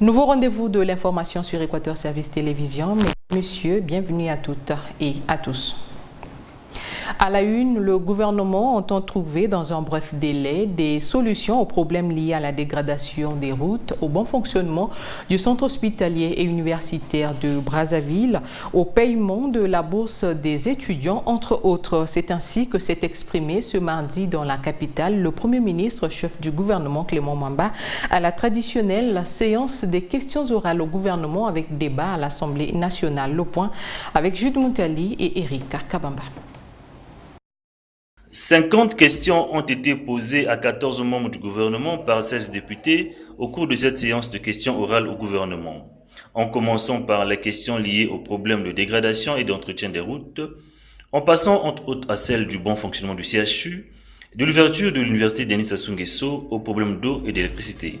Nouveau rendez-vous de l'information sur Équateur Service Télévision. Mesdames, Messieurs, bienvenue à toutes et à tous. À la une, le gouvernement entend trouver dans un bref délai des solutions aux problèmes liés à la dégradation des routes, au bon fonctionnement du centre hospitalier et universitaire de Brazzaville, au paiement de la bourse des étudiants, entre autres. C'est ainsi que s'est exprimé ce mardi dans la capitale le Premier ministre, chef du gouvernement Clément Mamba, à la traditionnelle séance des questions orales au gouvernement avec débat à l'Assemblée nationale. Le point avec Jude Moutali et Eric Kabamba. 50 questions ont été posées à 14 membres du gouvernement par 16 députés au cours de cette séance de questions orales au gouvernement. En commençant par les questions liées aux problèmes de dégradation et d'entretien des routes, en passant entre autres à celles du bon fonctionnement du CHU, de l'ouverture de l'université Denis Sassou Nguesso aux problèmes d'eau et d'électricité.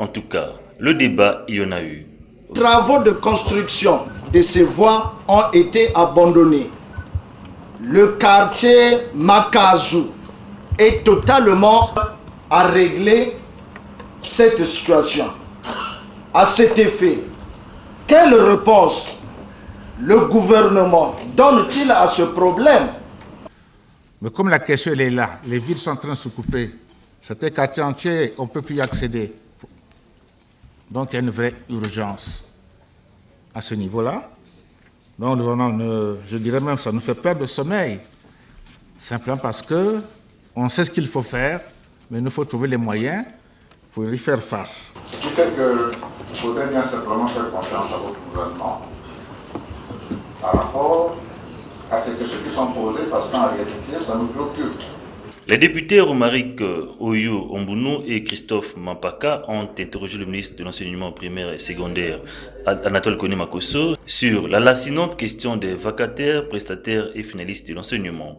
En tout cas, le débat, il y en a eu. Les travaux de construction de ces voies ont été abandonnés. Le quartier Makazu est totalement à régler cette situation. À cet effet, quelle réponse le gouvernement donne-t-il à ce problème? Mais comme la question elle est là, les villes sont en train de se couper. Certains quartiers entiers, on ne peut plus y accéder. Donc il y a une vraie urgence à ce niveau-là. Donc, je dirais même que ça nous fait perdre le sommeil, simplement parce qu'on sait ce qu'il faut faire, mais il nous faut trouver les moyens pour y faire face. Ce qui fait qu'il faudrait bien simplement faire confiance à votre gouvernement par rapport à ces questions qui sont posées, parce qu'en réalité, ça nous préoccupe. Les députés Romaric Oyo Ombounou et Christophe Mampaka ont interrogé le ministre de l'enseignement primaire et secondaire, Anatole Kone-Makosso, sur la lancinante question des vacataires, prestataires et finalistes de l'enseignement.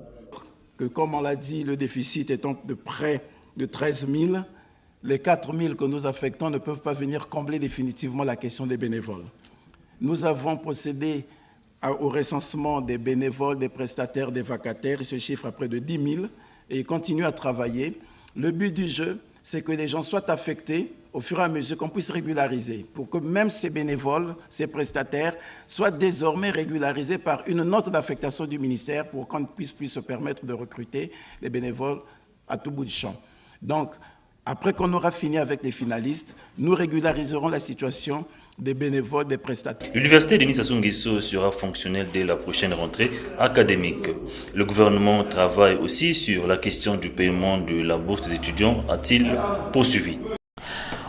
Comme on l'a dit, le déficit étant de près de 13 000, les 4 000 que nous affectons ne peuvent pas venir combler définitivement la question des bénévoles. Nous avons procédé au recensement des bénévoles, des prestataires, des vacataires, et ce chiffre à près de 10 000, et continue à travailler. Le but du jeu, c'est que les gens soient affectés au fur et à mesure qu'on puisse régulariser, pour que même ces bénévoles, ces prestataires, soient désormais régularisés par une note d'affectation du ministère pour qu'on puisse se permettre de recruter les bénévoles à tout bout de champ. Donc, après qu'on aura fini avec les finalistes, nous régulariserons la situation des bénévoles, des prestataires. L'université Denis Sassou Nguesso sera fonctionnelle dès la prochaine rentrée académique. Le gouvernement travaille aussi sur la question du paiement de la bourse des étudiants, a-t-il poursuivi.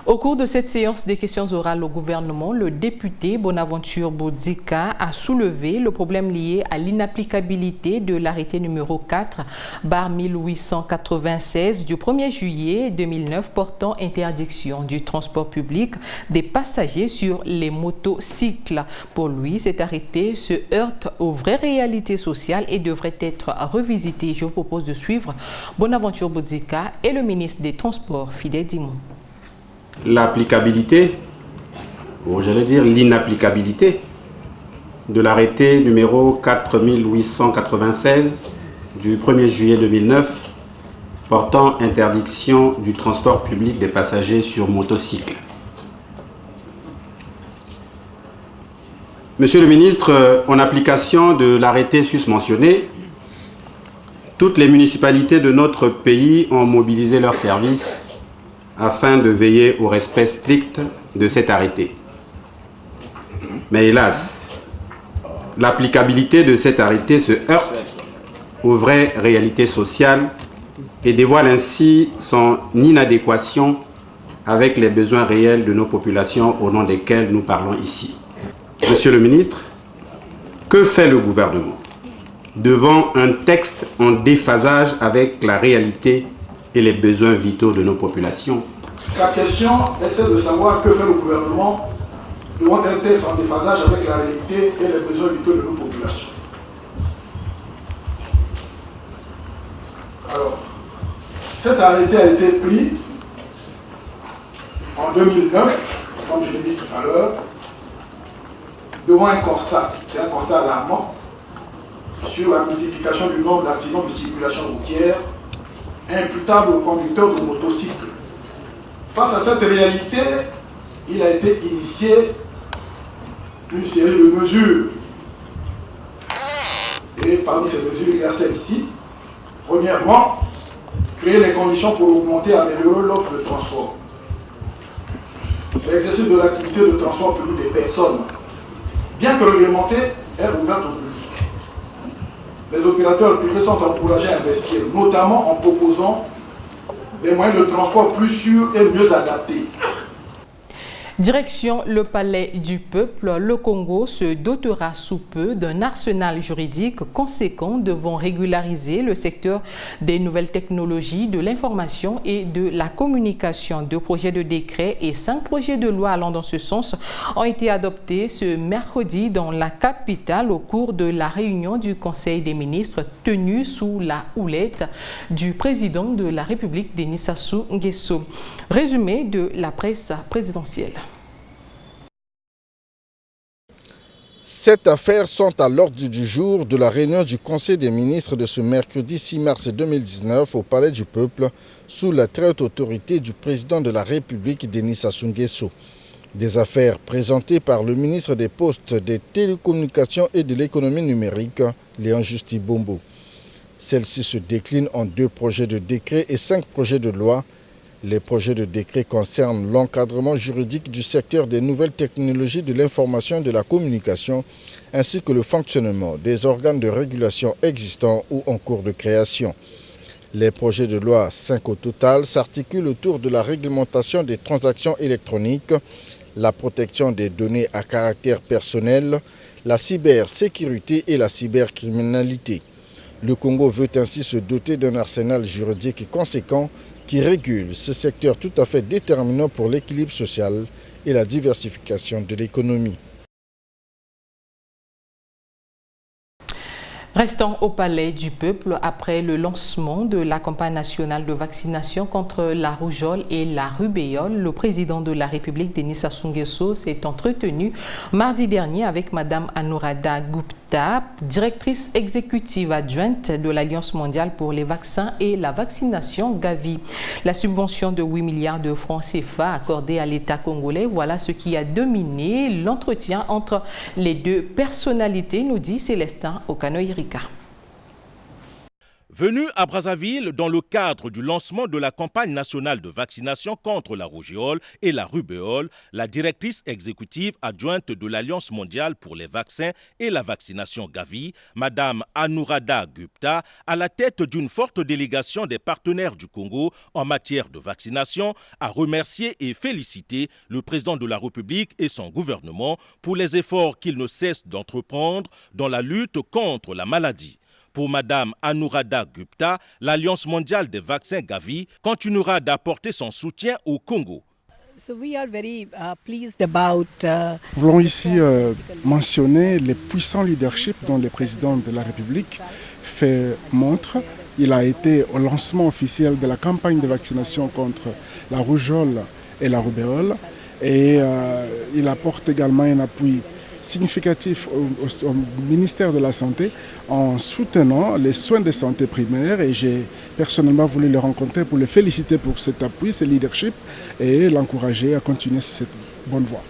Au cours de cette séance des questions orales au gouvernement, le député Bonaventure Boudzika a soulevé le problème lié à l'inapplicabilité de l'arrêté numéro 4/1896 du 1er juillet 2009 portant interdiction du transport public des passagers sur les motocycles. Pour lui, cet arrêté se heurte aux vraies réalités sociales et devrait être revisité. Je vous propose de suivre Bonaventure Boudzika et le ministre des Transports, Fidel Dimon. L'applicabilité, ou j'allais dire l'inapplicabilité, de l'arrêté numéro 4896 du 1er juillet 2009 portant interdiction du transport public des passagers sur motocycle. Monsieur le ministre, en application de l'arrêté susmentionné, toutes les municipalités de notre pays ont mobilisé leurs services afin de veiller au respect strict de cet arrêté. Mais hélas, l'applicabilité de cet arrêté se heurte aux vraies réalités sociales et dévoile ainsi son inadéquation avec les besoins réels de nos populations au nom desquelles nous parlons ici. Monsieur le ministre, que fait le gouvernement devant un texte en déphasage avec la réalité et les besoins vitaux de nos populations? La question est celle de savoir que fait le gouvernement devant un texte en déphasage avec la réalité et les besoins vitaux de nos populations. Alors, cet arrêté a été pris en 2009, comme je l'ai dit tout à l'heure, devant un constat, c'est un constat alarmant, sur la multiplication du nombre d'accidents de circulation routière imputables aux conducteurs de motocycles. Face à cette réalité, il a été initié une série de mesures. Et parmi ces mesures, il y a celle-ci. Premièrement, créer les conditions pour augmenter et améliorer l'offre de transport. L'exercice de l'activité de transport public des personnes, bien que réglementée, est ouverte au public. Les opérateurs privés sont encouragés à investir, notamment en proposant des moyens de transport plus sûrs et mieux adaptés. Direction le Palais du Peuple, le Congo se dotera sous peu d'un arsenal juridique conséquent devant régulariser le secteur des nouvelles technologies, de l'information et de la communication. 2 projets de décret et 5 projets de loi allant dans ce sens ont été adoptés ce mercredi dans la capitale au cours de la réunion du Conseil des ministres tenue sous la houlette du président de la République, Denis Sassou Nguesso. Résumé de la presse présidentielle. Sept affaires sont à l'ordre du jour de la réunion du Conseil des ministres de ce mercredi 6 mars 2019 au Palais du Peuple sous la très haute autorité du président de la République, Denis Sassou Nguesso. Des affaires présentées par le ministre des Postes, des Télécommunications et de l'Économie numérique, Léon Justi Bombo. Celles-ci se déclinent en 2 projets de décret et 5 projets de loi. Les projets de décret concernent l'encadrement juridique du secteur des nouvelles technologies de l'information et de la communication, ainsi que le fonctionnement des organes de régulation existants ou en cours de création. Les projets de loi, 5 au total, s'articulent autour de la réglementation des transactions électroniques, la protection des données à caractère personnel, la cybersécurité et la cybercriminalité. Le Congo veut ainsi se doter d'un arsenal juridique conséquent qui régule ce secteur tout à fait déterminant pour l'équilibre social et la diversification de l'économie. Restons au Palais du Peuple après le lancement de la campagne nationale de vaccination contre la rougeole et la rubéole. Le président de la République, Denis Sassou Nguesso, s'est entretenu mardi dernier avec Mme Anuradha Gupta, directrice exécutive adjointe de l'Alliance mondiale pour les vaccins et la vaccination Gavi. La subvention de 8 milliards de francs CFA accordée à l'État congolais, voilà ce qui a dominé l'entretien entre les 2 personnalités, nous dit Célestin Okano-Irika. Venu à Brazzaville dans le cadre du lancement de la campagne nationale de vaccination contre la rougeole et la rubéole, la directrice exécutive adjointe de l'Alliance mondiale pour les vaccins et la vaccination Gavi, Mme Anuradha Gupta, à la tête d'une forte délégation des partenaires du Congo en matière de vaccination, a remercié et félicité le président de la République et son gouvernement pour les efforts qu'ils ne cessent d'entreprendre dans la lutte contre la maladie. Pour Mme Anuradha Gupta, l'Alliance mondiale des vaccins Gavi continuera d'apporter son soutien au Congo. Nous voulons ici mentionner les puissants leaderships dont le président de la République fait montre. Il a été au lancement officiel de la campagne de vaccination contre la rougeole et la rubéole et il apporte également un appui significatif au ministère de la Santé en soutenant les soins de santé primaires et j'ai personnellement voulu le rencontrer pour le féliciter pour cet appui, ce leadership et l'encourager à continuer sur cette bonne voie.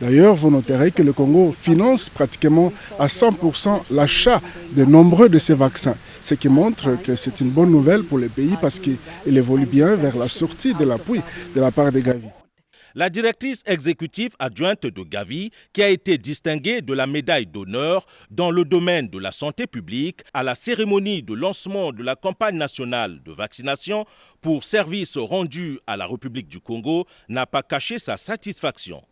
D'ailleurs, vous noterez que le Congo finance pratiquement à 100% l'achat de nombreux de ces vaccins, ce qui montre que c'est une bonne nouvelle pour le pays parce qu'il évolue bien vers la sortie de l'appui de la part des Gavi. La directrice exécutive adjointe de Gavi, qui a été distinguée de la médaille d'honneur dans le domaine de la santé publique à la cérémonie de lancement de la campagne nationale de vaccination pour services rendus à la République du Congo, n'a pas caché sa satisfaction.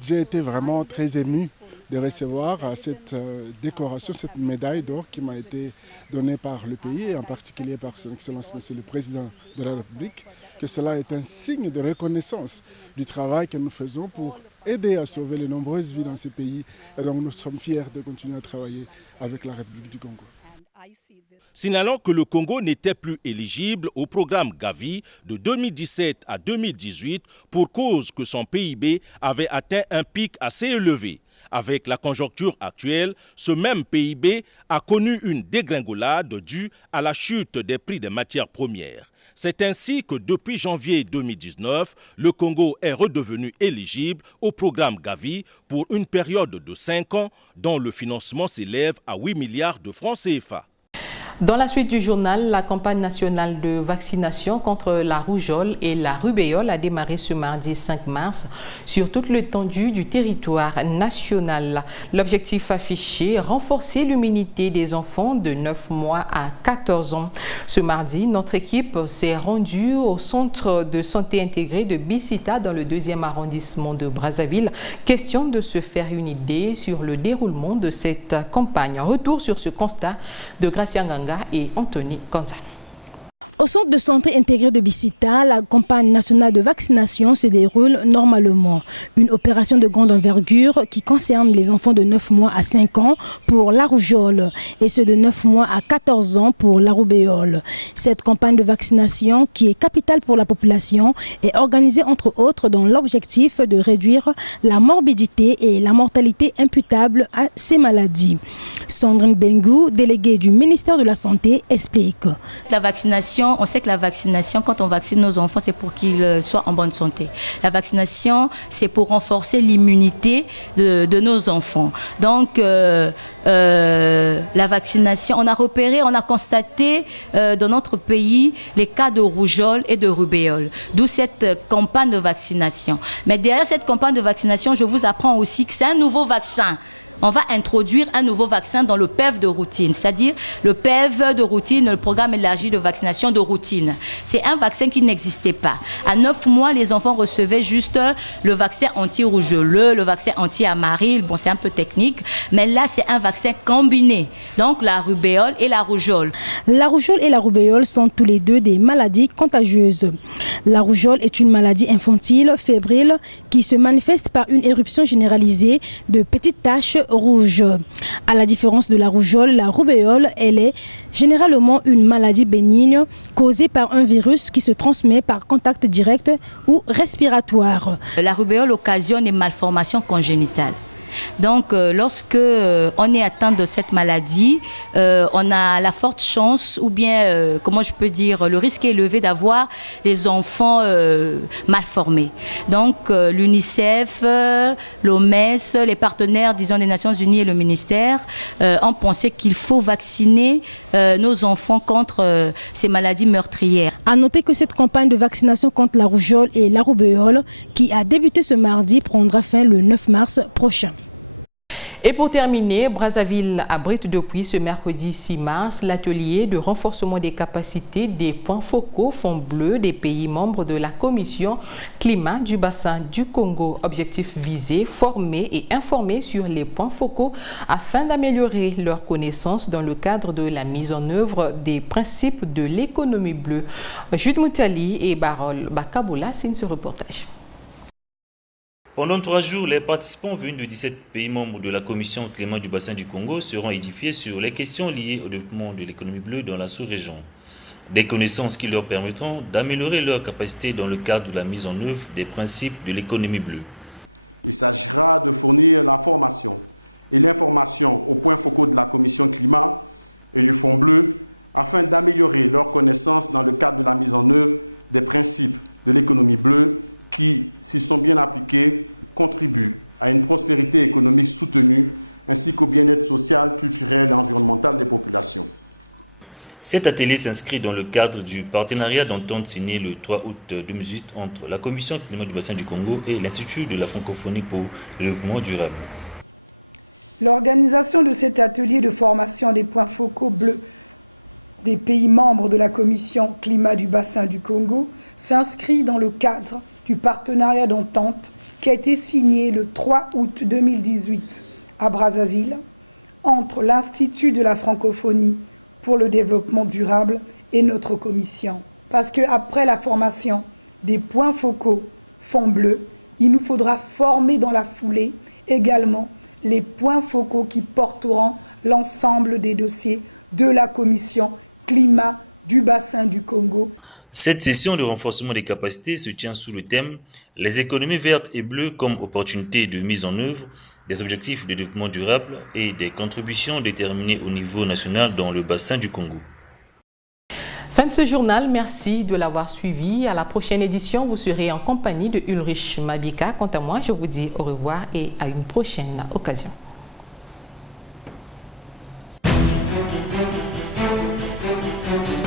J'ai été vraiment très ému de recevoir cette décoration, cette médaille d'or qui m'a été donnée par le pays et en particulier par son Excellence Monsieur le Président de la République, que cela est un signe de reconnaissance du travail que nous faisons pour aider à sauver les nombreuses vies dans ce pays. Et donc nous sommes fiers de continuer à travailler avec la République du Congo. Signalant que le Congo n'était plus éligible au programme Gavi de 2017 à 2018 pour cause que son PIB avait atteint un pic assez élevé. Avec la conjoncture actuelle, ce même PIB a connu une dégringolade due à la chute des prix des matières premières. C'est ainsi que depuis janvier 2019, le Congo est redevenu éligible au programme Gavi pour une période de 5 ans dont le financement s'élève à 8 milliards de francs CFA. Dans la suite du journal, la campagne nationale de vaccination contre la rougeole et la rubéole a démarré ce mardi 5 mars sur toute l'étendue du territoire national. L'objectif affiché, renforcer l'immunité des enfants de 9 mois à 14 ans. Ce mardi, notre équipe s'est rendue au centre de santé intégré de Bissita dans le 2e arrondissement de Brazzaville. Question de se faire une idée sur le déroulement de cette campagne. Retour sur ce constat de Gracia Nganga et Anthony Gonza. Au centre de santé intégré de Bissita, la campagne nationale de vaccination se déroule normalement. Une opération de grande envergure qui concerne les enfants de 9 mois à 5 ans pour la rougeole et ceux de 9 mois à 14 ans pour la rubéole. Cette campagne de vaccination, qui est capitale pour la population, est organisée entre autres dans l'objectif de réduire la morbidité et la mortalité imputable à ces maladies. Sandrine Bengou, déléguée du ministère de la Santé, explique. La vaccination, on sait que la vaccination, quand on vaccine nos enfants, c'est pour qu'ils soient en bonne santé. La vaccination, c'est pour renforcer l'immunité de nos enfants. Donc, la vaccination, on a constaté dans notre pays les cas de rougeole et de rubéole. D'où cette campagne de vaccination. Mais derrière cette campagne de vaccination, je vous apprends aussi que c'est un nouveau vaccin. On va introduire un nouveau vaccin dans le PEV de routine, c'est-à-dire le PEV de routine, le programme élargi de vaccination de routine. C'est un vaccin qui n'existait pas. À 9 mois, les enfants recevaient juste le vaccin anti-rougeoleux, le vaccin anti-amaril. Bon, c'est un peu technique, mais là, c'est un vaccin combiné. Donc, la rubéole et la rougeole. La rougeole et la rubéole sont tous les deux des maladies contagieuses. La rougeole est une maladie infantile, fébrile, qui se manifeste par une éruption généralisée de petites taches rouge. À la différence de la rougeole, la rubéole, elle est généralement une maladie bénigne causée par un virus qui se transmet par contact direct ou respiratoire. La rubéole occasionne des malformations congénitales. Donc, lorsque on est atteint de cette maladie, on a la forte chance, ou bien, comment je peux dire, le risque est élevé d'avoir des enfants mal formés. Donc, l'UNICEF, l'OMS, les partenaires, disons, des Nations Unies et le ministère ont pensé qu'il faut vacciner nos enfants contre ces maladies meurtrières. À noter que cette campagne de vaccination contre la rougeole et la rubéole, qui a débuté ce mardi, prendra fin le 9 mars prochain. Et pour terminer, Brazzaville abrite depuis ce mercredi 6 mars l'atelier de renforcement des capacités des points focaux fonds bleus des pays membres de la Commission Climat du bassin du Congo. Objectif visé, former et informer sur les points focaux afin d'améliorer leurs connaissances dans le cadre de la mise en œuvre des principes de l'économie bleue. Jude Moutali et Barol Bakaboula signent ce reportage. Pendant 3 jours, les participants venus de 17 pays membres de la Commission Climat du bassin du Congo seront édifiés sur les questions liées au développement de l'économie bleue dans la sous-région. Des connaissances qui leur permettront d'améliorer leurs capacités dans le cadre de la mise en œuvre des principes de l'économie bleue. Il s'agira de fournir la formation et l'information aux points focaux de la Commission Climat et du Fonds bleu afin d'améliorer leurs connaissances dans le cadre de la mise en œuvre des principes de l'économie bleue qui, s'ils sont bien appliqués, contribuent à une prospérité économique soutenue ainsi qu'au bien-être social, culturel et environnemental des populations. Cet atelier s'inscrit dans le cadre du partenariat d'entente signé le 3 août 2018 entre la Commission Climat du bassin du Congo et l'Institut de la francophonie pour le développement durable. L'organisation de cet atelier de formation des points focaux bleus des pays membres de la Commission Climat du bassin du Congo s'inscrit dans le cadre du partenariat d'entente qui a été signé le 3 août 2018 à Brazzaville entre l'Institut de la francophonie pour le développement durable et notre commission. Parce qu'après la formation des points focaux fonds bleus, il nous faudra former dans la foulée également les points focaux qui porteront l'ensemble des dossiers de la commission climat du bassin du Congo. Cette session de renforcement des capacités se tient sous le thème « Les économies vertes et bleues comme opportunités de mise en œuvre des objectifs de développement durable et des contributions déterminées au niveau national dans le bassin du Congo ». Fin de ce journal, merci de l'avoir suivi. À la prochaine édition, vous serez en compagnie de Ulrich Mabika. Quant à moi, je vous dis au revoir et à une prochaine occasion. Thank you.